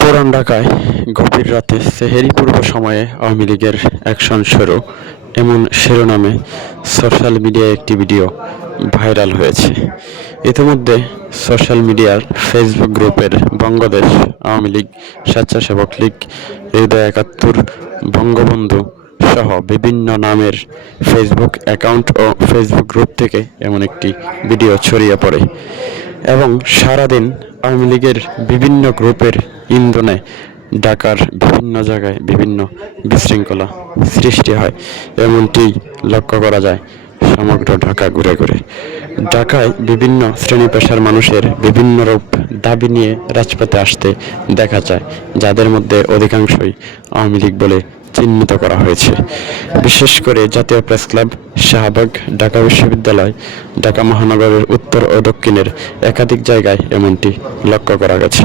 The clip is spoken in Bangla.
পুরান ঢাকায় গভীর রাতে সেহেরি পূর্ব সময়ে আওয়ামী লীগের অ্যাকশন শুরু। এমন শিরোনামে সোশ্যাল মিডিয়ায় একটি ভিডিও ভাইরাল হয়েছে। ইতিমধ্যে সোশ্যাল মিডিয়ার ফেসবুক গ্রুপের বঙ্গদেশ আওয়ামী লীগ স্বেচ্ছাসেবক লীগ, হৃদয় একাত্তর, বঙ্গবন্ধু সহ বিভিন্ন নামের ফেসবুক অ্যাকাউন্ট ও ফেসবুক গ্রুপ থেকে এমন একটি ভিডিও ছড়িয়ে পড়ে। এবং সারাদিন আওয়ামী লীগের বিভিন্ন গ্রুপের ইন্ধনে ঢাকার বিভিন্ন জায়গায় বিভিন্ন বিশৃঙ্খলা সৃষ্টি হয়। এমনটি লক্ষ্য করা যায় সমগ্র ঢাকা ঘুরে ঘুরে। ঢাকায় বিভিন্ন শ্রেণি পেশার মানুষের বিভিন্ন রূপ দাবি নিয়ে রাজপথে আসতে দেখা যায়, যাদের মধ্যে অধিকাংশই আওয়ামী লীগ বলে চিহ্নিত করা হয়েছে। বিশেষ করে জাতীয় প্রেস ক্লাব শাহবাগ, ঢাকা বিশ্ববিদ্যালয়, ঢাকা মহানগরের উত্তর ও দক্ষিণের একাধিক জায়গায় এমনটি লক্ষ্য করা গেছে।